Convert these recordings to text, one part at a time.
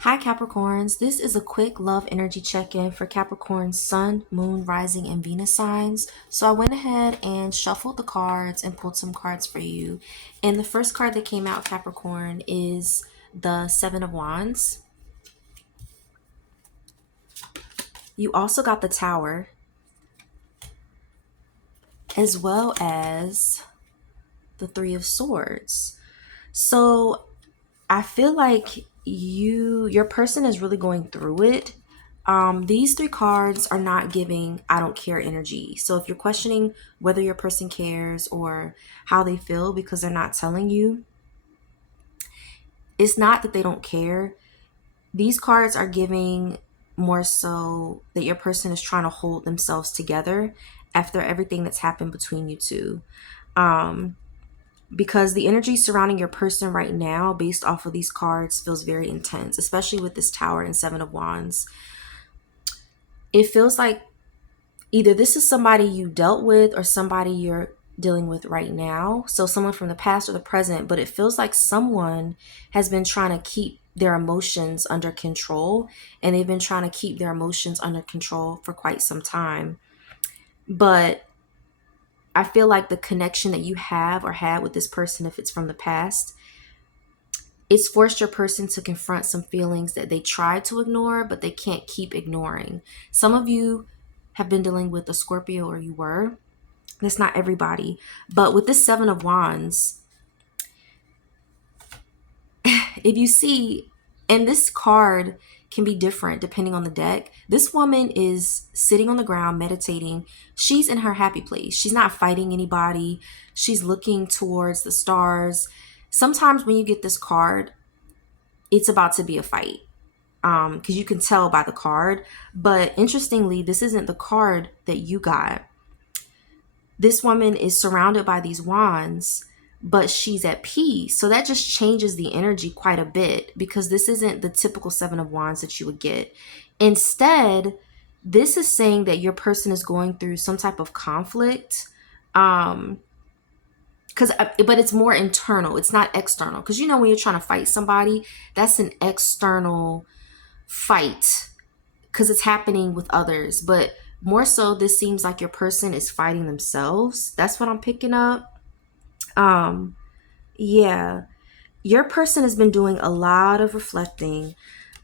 Hi Capricorns, this is a quick love energy check-in for Capricorn's Sun, Moon, Rising, and Venus signs. So I went ahead and shuffled the cards and pulled some cards for you. And the first card that came out, Capricorn, is the Seven of Wands. You also got the Tower, as well as the Three of Swords. So I feel like your person is really going through it. These three cards are not giving I don't care energy. So if you're questioning whether your person cares or how they feel because they're not telling you, it's not that they don't care. These cards are giving more so that your person is trying to hold themselves together after everything that's happened between you two. Um, because the energy surrounding your person right now, based off of these cards, feels very intense, especially with this Tower and Seven of Wands. It feels like either this is somebody you dealt with or somebody you're dealing with right now. So someone from the past or the present, but it feels like someone has been trying to keep their emotions under control, and they've been trying to keep their emotions under control for quite some time. But I feel like the connection that you have or had with this person, if it's from the past, it's forced your person to confront some feelings that they tried to ignore, but they can't keep ignoring. Some of you have been dealing with a Scorpio, or you were. That's not everybody. But with this Seven of Wands, if you see, and this card can be different depending on the deck. This woman is sitting on the ground meditating. She's in her happy place. She's not fighting anybody. She's looking towards the stars. Sometimes when you get this card, it's about to be a fight, because you can tell by the card. But interestingly, this isn't the card that you got. This woman is surrounded by these wands, but she's at peace. So that just changes the energy quite a bit, because this isn't the typical Seven of Wands that you would get. Instead, this is saying that your person is going through some type of conflict. But it's more internal. It's not external. Because when you're trying to fight somebody, that's an external fight because it's happening with others. But more so, this seems like your person is fighting themselves. That's what I'm picking up. Yeah, your person has been doing a lot of reflecting.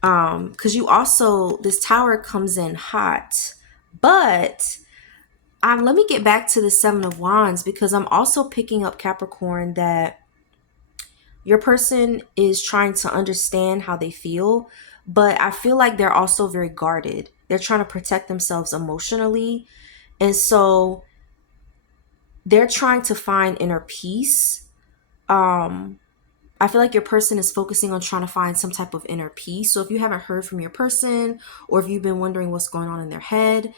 Because you also, this Tower comes in hot. But let me get back to the Seven of Wands, because I'm also picking up, Capricorn, that your person is trying to understand how they feel, but I feel like they're also very guarded. They're trying to protect themselves emotionally. And so they're trying to find inner peace. I feel like your person is focusing on trying to find some type of inner peace. So if you haven't heard from your person, or if you've been wondering what's going on in their head,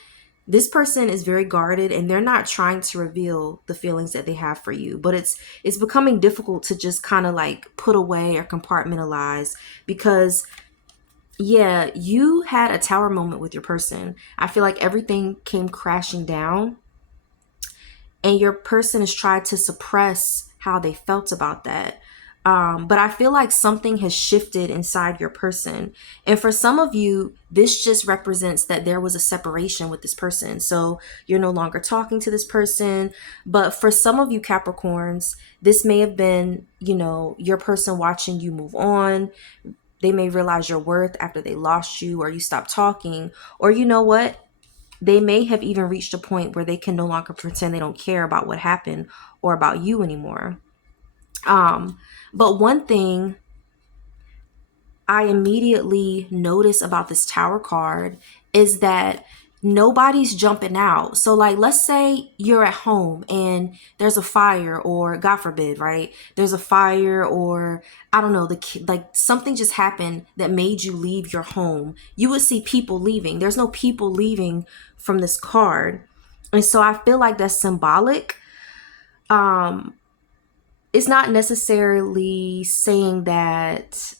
this person is very guarded, and they're not trying to reveal the feelings that they have for you. But it's becoming difficult to just kind of like put away or compartmentalize, because yeah, you had a Tower moment with your person. I feel like everything came crashing down, and your person has tried to suppress how they felt about that. But I feel like something has shifted inside your person. And for some of you, this just represents that there was a separation with this person. So you're no longer talking to this person. But for some of you Capricorns, this may have been, your person watching you move on. They may realize your worth after they lost you, or you stopped talking. Or you know what? They may have even reached a point where they can no longer pretend they don't care about what happened or about you anymore. But one thing I immediately notice about this Tower card is that nobody's jumping out. So like, let's say you're at home and there's a fire, or God forbid, right? There's a fire, or I don't know, like something just happened that made you leave your home. You would see people leaving. There's no people leaving from this card. And so I feel like that's symbolic. It's not necessarily saying that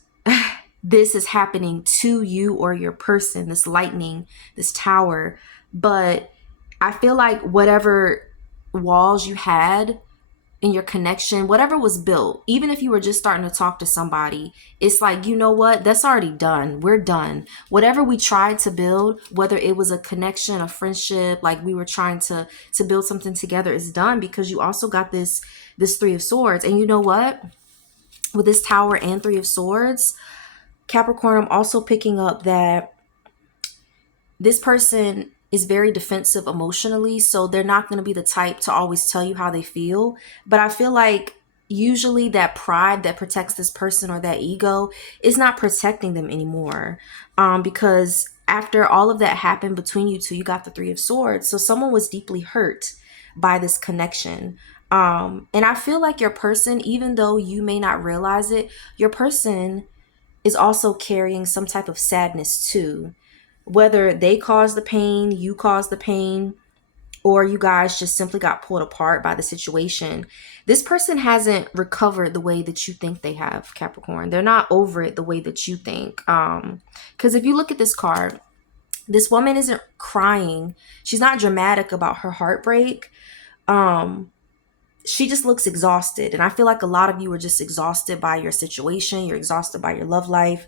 this is happening to you or your person, this lightning, this Tower, but I feel like whatever walls you had in your connection, whatever was built, even if you were just starting to talk to somebody, it's like, you know what? That's already done. We're done. Whatever we tried to build, whether it was a connection, a friendship, like we were trying to build something together, is done, because you also got this Three of Swords. And you know what? With this Tower and Three of Swords, Capricorn, I'm also picking up that this person is very defensive emotionally, so they're not going to be the type to always tell you how they feel. But I feel like usually that pride that protects this person, or that ego, is not protecting them anymore, because after all of that happened between you two, you got the Three of Swords, so someone was deeply hurt by this connection. And I feel like your person, even though you may not realize it, your person is also carrying some type of sadness too. Whether they caused the pain, you caused the pain, or you guys just simply got pulled apart by the situation, this person hasn't recovered the way that you think they have, Capricorn. They're not over it the way that you think. Because if you look at this card, this woman isn't crying. She's not dramatic about her heartbreak. Um, she just looks exhausted. And I feel like a lot of you are just exhausted by your situation. You're exhausted by your love life.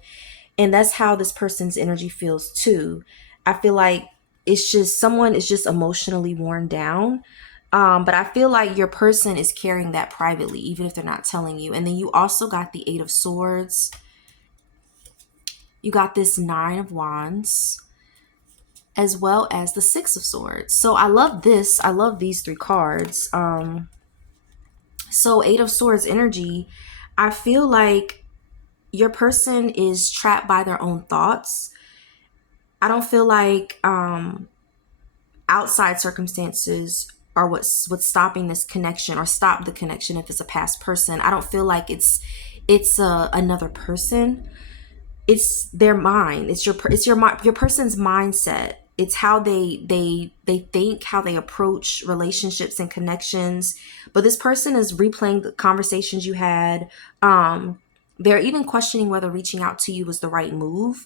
And that's how this person's energy feels too. I feel like it's just someone is just emotionally worn down. But I feel like your person is carrying that privately, even if they're not telling you. And then you also got the Eight of Swords. You got this Nine of Wands, as well as the Six of Swords. So I love this. I love these three cards. So Eight of Swords energy, I feel like your person is trapped by their own thoughts. I don't feel like outside circumstances are what's stopping this connection, or stop the connection if it's a past person. I don't feel like it's another person. It's their mind. It's your person's mindset. It's how they think, how they approach relationships and connections. But this person is replaying the conversations you had. They're even questioning whether reaching out to you was the right move.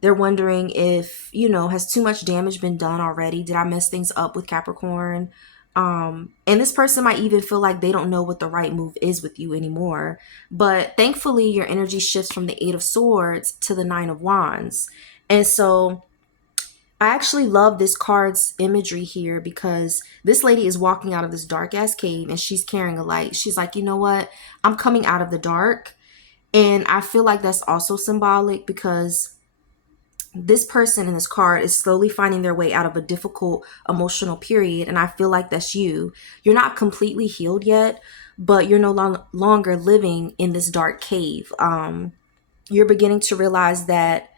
They're wondering if, has too much damage been done already? Did I mess things up with Capricorn? And this person might even feel like they don't know what the right move is with you anymore. But thankfully, your energy shifts from the Eight of Swords to the Nine of Wands. And so I actually love this card's imagery here, because this lady is walking out of this dark ass cave and she's carrying a light. She's like, you know what? I'm coming out of the dark. And I feel like that's also symbolic, because this person in this card is slowly finding their way out of a difficult emotional period. And I feel like that's you. You're not completely healed yet, but you're no longer living in this dark cave. You're beginning to realize that,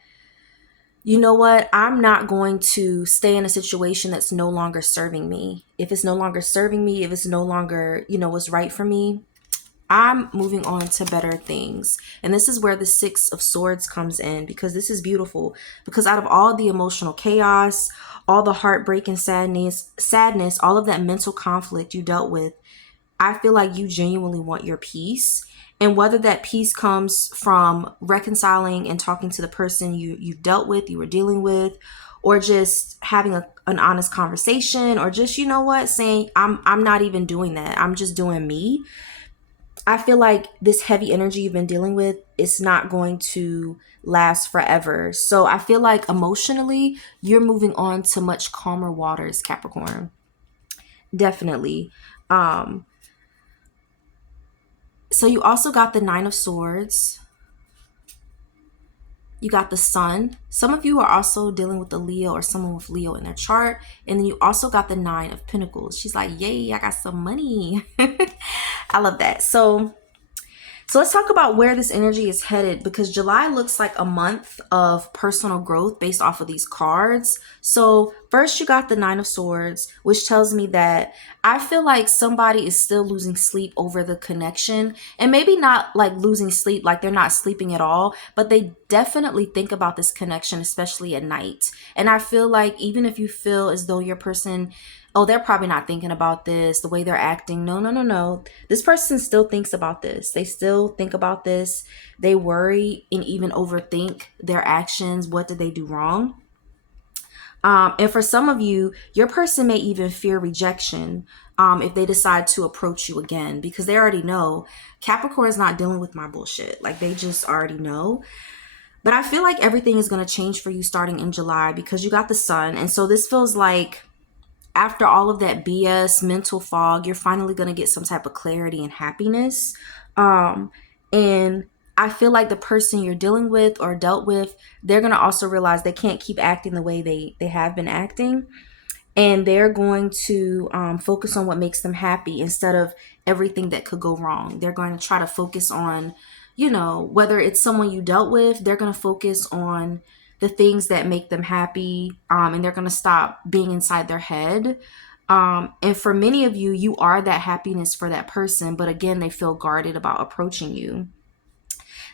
you know what, I'm not going to stay in a situation that's no longer serving me. If it's no longer serving me, if it's no longer, what's right for me, I'm moving on to better things. And this is where the Six of Swords comes in, because this is beautiful. Because out of all the emotional chaos, all the heartbreak and sadness, all of that mental conflict you dealt with, I feel like you genuinely want your peace. And whether that peace comes from reconciling and talking to the person you've dealt with, you were dealing with, or just having an honest conversation, or just, saying, I'm not even doing that. I'm just doing me. I feel like this heavy energy you've been dealing with is not going to last forever. So I feel like emotionally, you're moving on to much calmer waters, Capricorn. Definitely. So you also got the Nine of Swords. You got the Sun. Some of you are also dealing with the Leo, or someone with Leo in their chart. And then you also got the Nine of Pentacles. She's like, yay, I got some money. I love that. So let's talk about where this energy is headed, because July looks like a month of personal growth based off of these cards. So first you got the Nine of Swords, which tells me that I feel like somebody is still losing sleep over the connection, and maybe not like losing sleep, like they're not sleeping at all, but they definitely think about this connection, especially at night. And I feel like even if you feel as though your person, oh, they're probably not thinking about this, the way they're acting. No. This person still thinks about this. They still think about this. They worry and even overthink their actions. What did they do wrong? And for some of you, your person may even fear rejection if they decide to approach you again, because they already know Capricorn is not dealing with my bullshit. Like, they just already know. But I feel like everything is going to change for you starting in July because you got the sun. And so this feels like after all of that BS mental fog, you're finally going to get some type of clarity and happiness. And I feel like the person you're dealing with or dealt with, they're going to also realize they can't keep acting the way they have been acting. And they're going to focus on what makes them happy instead of everything that could go wrong. They're going to try to focus on, whether it's someone you dealt with, they're going to focus on the things that make them happy, and they're going to stop being inside their head. And for many of you, you are that happiness for that person, but again, they feel guarded about approaching you.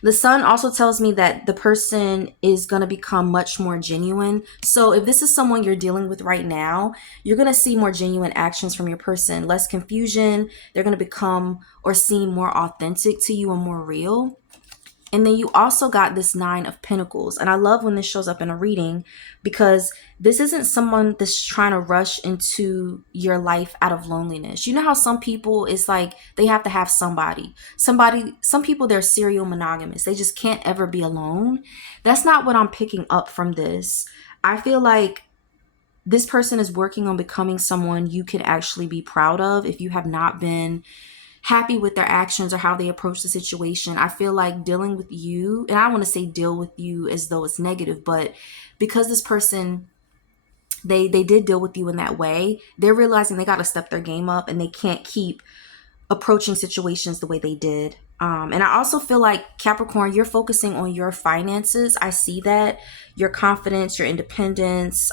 The sun also tells me that the person is going to become much more genuine. So if this is someone you're dealing with right now, you're going to see more genuine actions from your person, less confusion. They're going to become or seem more authentic to you and more real. And then you also got this 9 of Pentacles. And I love when this shows up in a reading because this isn't someone that's trying to rush into your life out of loneliness. You know how some people, it's like they have to have somebody. Some people, they're serial monogamous. They just can't ever be alone. That's not what I'm picking up from this. I feel like this person is working on becoming someone you can actually be proud of if you have not been happy with their actions or how they approach the situation. I feel like dealing with you, and I don't want to say deal with you as though it's negative, but because this person, they did deal with you in that way, they're realizing they got to step their game up and they can't keep approaching situations the way they did. And I also feel like Capricorn, you're focusing on your finances. I see that, your confidence, your independence.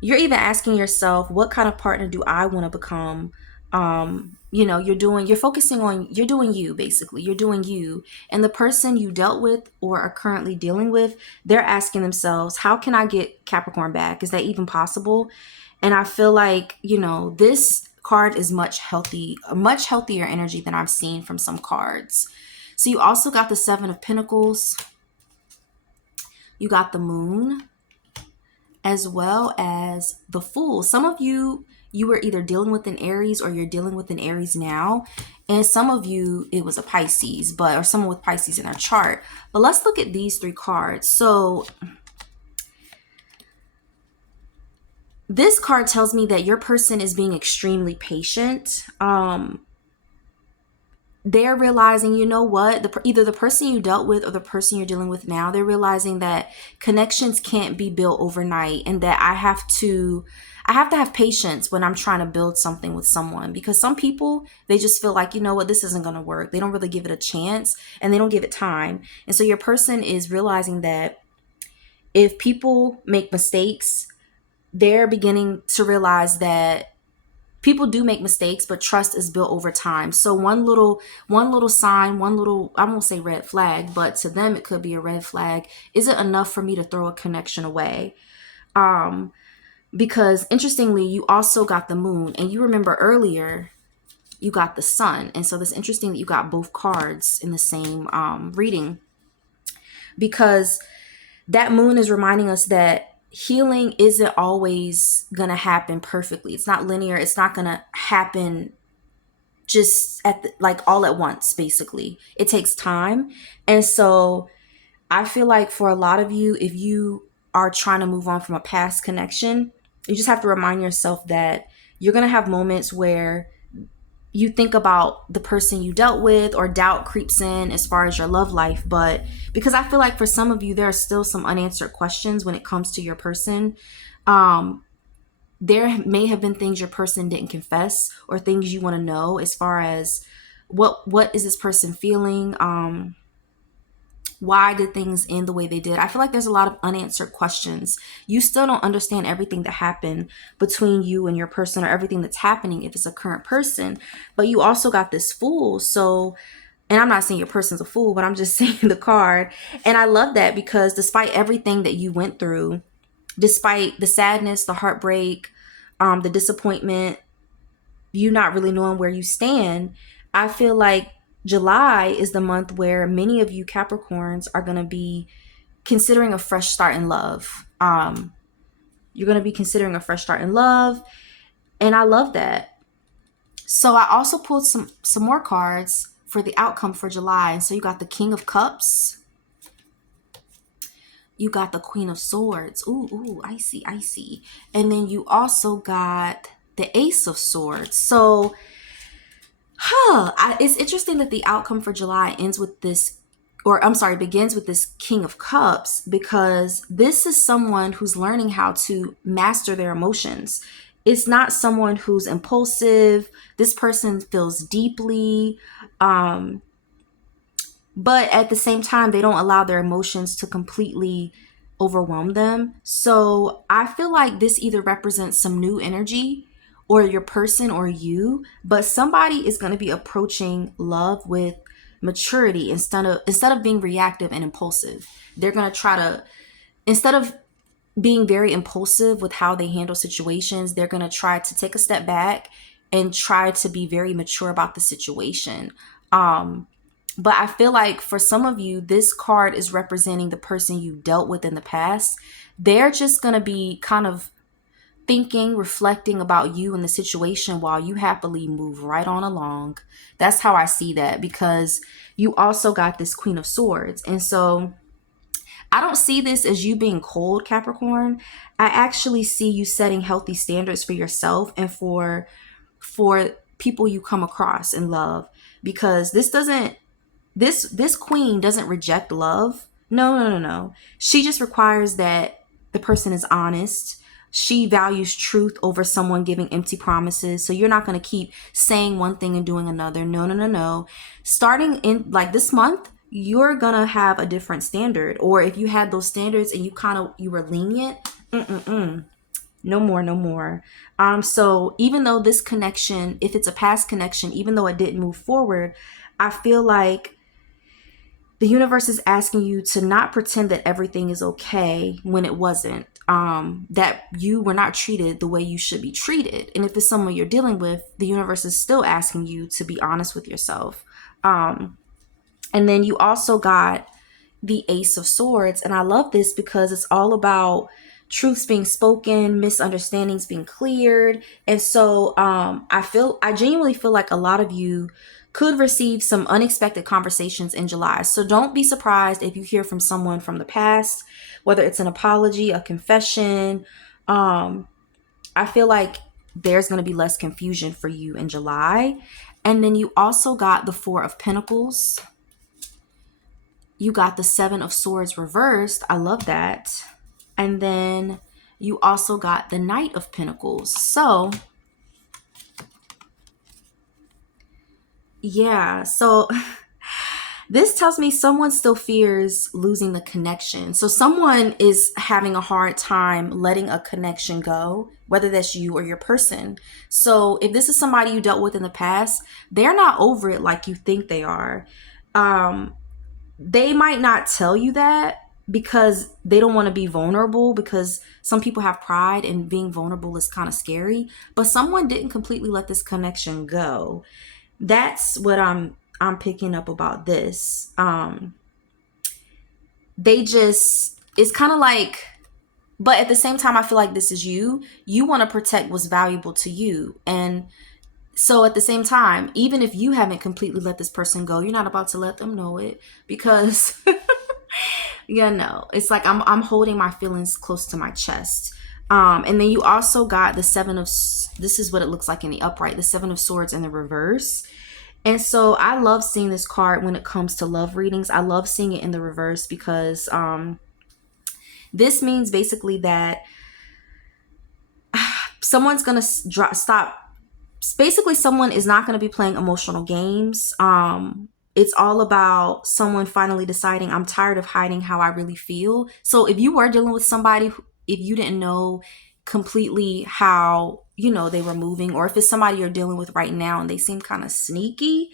You're even asking yourself, what kind of partner do I want to become? You're focusing on, you're doing you, basically. You're doing you. And the person you dealt with or are currently dealing with, they're asking themselves, how can I get Capricorn back? Is that even possible? And I feel like, this card is a much healthier energy than I've seen from some cards. So you also got the 7 of Pentacles. You got the Moon, as well as the Fool. Some of you were either dealing with an Aries or you're dealing with an Aries now. And some of you, it was a Pisces, or someone with Pisces in their chart. But let's look at these 3 cards. So this card tells me that your person is being extremely patient. They're realizing, you know what, either the person you dealt with or the person you're dealing with now, they're realizing that connections can't be built overnight, and that I have to have patience when I'm trying to build something with someone, because some people, they just feel like, you know what, this isn't going to work. They don't really give it a chance and they don't give it time. And so your person is realizing that if people make mistakes, they're beginning to realize that people do make mistakes, but trust is built over time. So one little sign, I won't say red flag, but to them it could be a red flag, isn't enough for me to throw a connection away. Because interestingly, you also got the Moon, and you remember earlier you got the Sun. And so it's interesting that you got both cards in the same reading, because that Moon is reminding us that healing isn't always gonna happen perfectly. It's not linear. It's not gonna happen just all at once. Basically, it takes time. And so I feel like for a lot of you, if you are trying to move on from a past connection, you just have to remind yourself that you're gonna have moments where you think about the person you dealt with, or doubt creeps in as far as your love life. But because I feel like for some of you, there are still some unanswered questions when it comes to your person. There may have been things your person didn't confess, or things you want to know as far as what is this person feeling? Why did things end the way they did? I feel like there's a lot of unanswered questions. You still don't understand everything that happened between you and your person, or everything that's happening if it's a current person. But you also got this Fool. So, and I'm not saying your person's a fool, but I'm just saying the card. And I love that, because despite everything that you went through, despite the sadness, the heartbreak, the disappointment, you not really knowing where you stand, I feel like July is the month where many of you Capricorns are going to be considering a fresh start in love. You're going to be considering a fresh start in love. And I love that. So I also pulled some more cards for the outcome for July. And so you got the King of Cups. You got the Queen of Swords. Ooh, icy, icy. And then you also got the Ace of Swords. So, it's interesting that the outcome for July ends with this, or I'm sorry, begins with this King of Cups, because this is someone who's learning how to master their emotions. It's not someone who's impulsive. This person feels deeply. But at the same time, they don't allow their emotions to completely overwhelm them. So I feel like this either represents some new energy, or your person or you, but somebody is going to be approaching love with maturity instead of being reactive and impulsive. They're going to try to, instead of being very impulsive with how they handle situations, they're going to try to take a step back and try to be very mature about the situation. But I feel like for some of you, this card is representing the person you dealt with in the past. They're just going to be kind of thinking, reflecting about you and the situation while you happily move right on along. That's how I see that, because you also got this Queen of Swords. And so I don't see this as you being cold, Capricorn. I actually see you setting healthy standards for yourself and for people you come across in love, because this queen doesn't reject love. No, no, no, no. She just requires that the person is honest. She values truth over someone giving empty promises. So you're not going to keep saying one thing and doing another. No, no, no, no. Starting in like this month, you're going to have a different standard. Or if you had those standards and you were lenient, no more, no more. So even though this connection, if it's a past connection, even though it didn't move forward, I feel like the universe is asking you to not pretend that everything is okay when it wasn't. That you were not treated the way you should be treated. And if it's someone you're dealing with, the universe is still asking you to be honest with yourself. And then you also got the Ace of Swords. And I love this because it's all about truths being spoken, misunderstandings being cleared. And so I genuinely feel like a lot of you could receive some unexpected conversations in July. So don't be surprised if you hear from someone from the past, whether it's an apology, a confession. I feel like there's going to be less confusion for you in July. And then you also got the Four of Pentacles. You got the Seven of Swords reversed. I love that. And then you also got the Knight of Pentacles. So yeah, so this tells me someone still fears losing the connection. So someone is having a hard time letting a connection go, whether that's you or your person. So if this is somebody you dealt with in the past, they're not over it like you think they are. They might not tell you that because they don't want to be vulnerable, because some people have pride and being vulnerable is kind of scary. But someone didn't completely let this connection go. That's what I'm picking up about this. It's kind of like, but at the same time, I feel like this is you. You want to protect what's valuable to you. And so at the same time, even if you haven't completely let this person go, you're not about to let them know it, because yeah, no, it's like I'm holding my feelings close to my chest. And then you also got the this is what it looks like in the upright, the Seven of Swords in the reverse. And so I love seeing this card when it comes to love readings. I love seeing it in the reverse because this means basically that someone's going to stop. Basically, someone is not going to be playing emotional games. It's all about someone finally deciding, I'm tired of hiding how I really feel. So if you were dealing with somebody, if you didn't know completely how, they were moving, or if it's somebody you're dealing with right now and they seem kind of sneaky,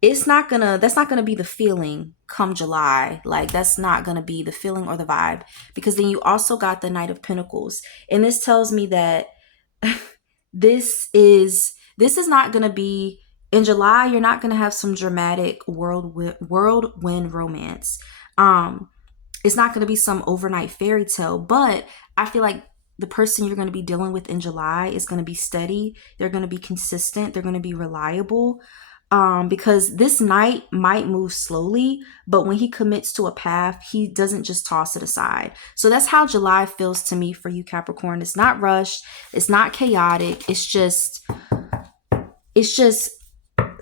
that's not gonna be the feeling come July. Like, that's not gonna be the feeling or the vibe, because then you also got the Knight of Pentacles. And this tells me that this is not gonna be in July. You're not gonna have some dramatic whirlwind romance. It's not going to be some overnight fairy tale, but I feel like the person you're going to be dealing with in July is going to be steady. They're going to be consistent. They're going to be reliable. Because this Knight might move slowly, but when he commits to a path, he doesn't just toss it aside. So that's how July feels to me for you, Capricorn. It's not rushed. It's not chaotic. It's just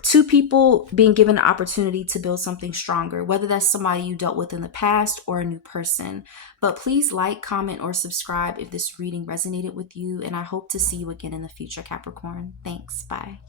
two people being given an opportunity to build something stronger, whether that's somebody you dealt with in the past or a new person. But please like, comment, or subscribe if this reading resonated with you. And I hope to see you again in the future, Capricorn. Thanks. Bye.